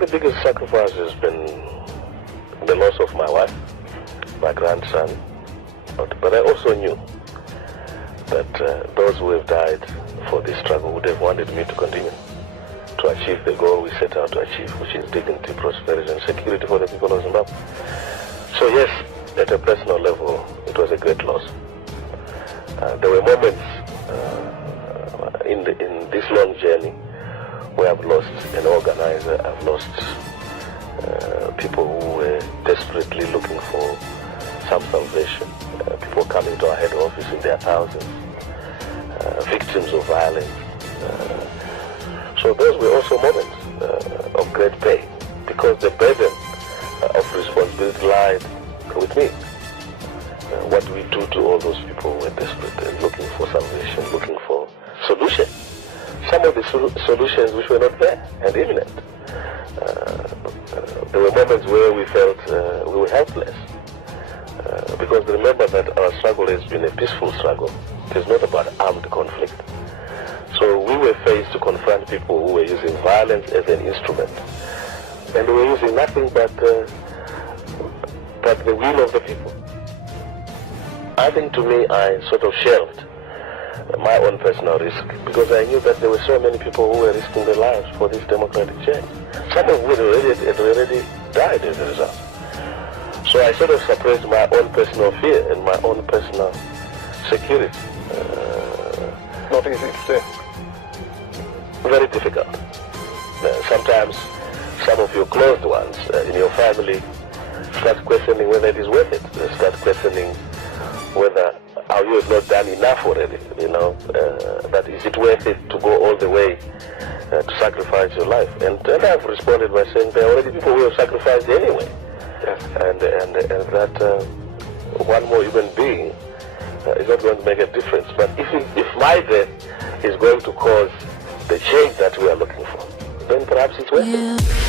think the biggest sacrifice has been the loss of my wife, my grandson. But I also knew that those who have died for this struggle would have wanted me to continue to achieve the goal we set out to achieve, which is dignity, prosperity, and security for the people of Zimbabwe. So yes, at a personal level, it was a great loss. There were moments in this long journey where I've lost an organizer, I've lost people who were desperately looking for some salvation, people coming to our head office in their thousands, victims of violence. So those were also moments of great pain, because the burden of responsibility lied with me. What do we do to all those people who were desperate and looking for salvation, looking for solutions? Some of the solutions which were not there and imminent. There were moments where we felt we were helpless. Because remember that our struggle has been a peaceful struggle. It is not about armed conflict. So we were faced to confront people who were using violence as an instrument. And we were using nothing but the will of the people. I think to me, I sort of shelved my own personal risk, because I knew that there were so many people who were risking their lives for this democratic change. Some of whom had already died as a result. So I sort of suppressed my own personal fear and my own personal security. Not easy to say. Very difficult. Sometimes some of your closed ones in your family start questioning whether it is worth it. They start questioning whether you have not done enough already, that is it worth it to go all the way to sacrifice your life? And I've responded by saying there are already people who have sacrificed anyway. Yes. And that one more human being is not going to make a difference. But if my death is going to cause the change that we are looking for, then perhaps it's worth it.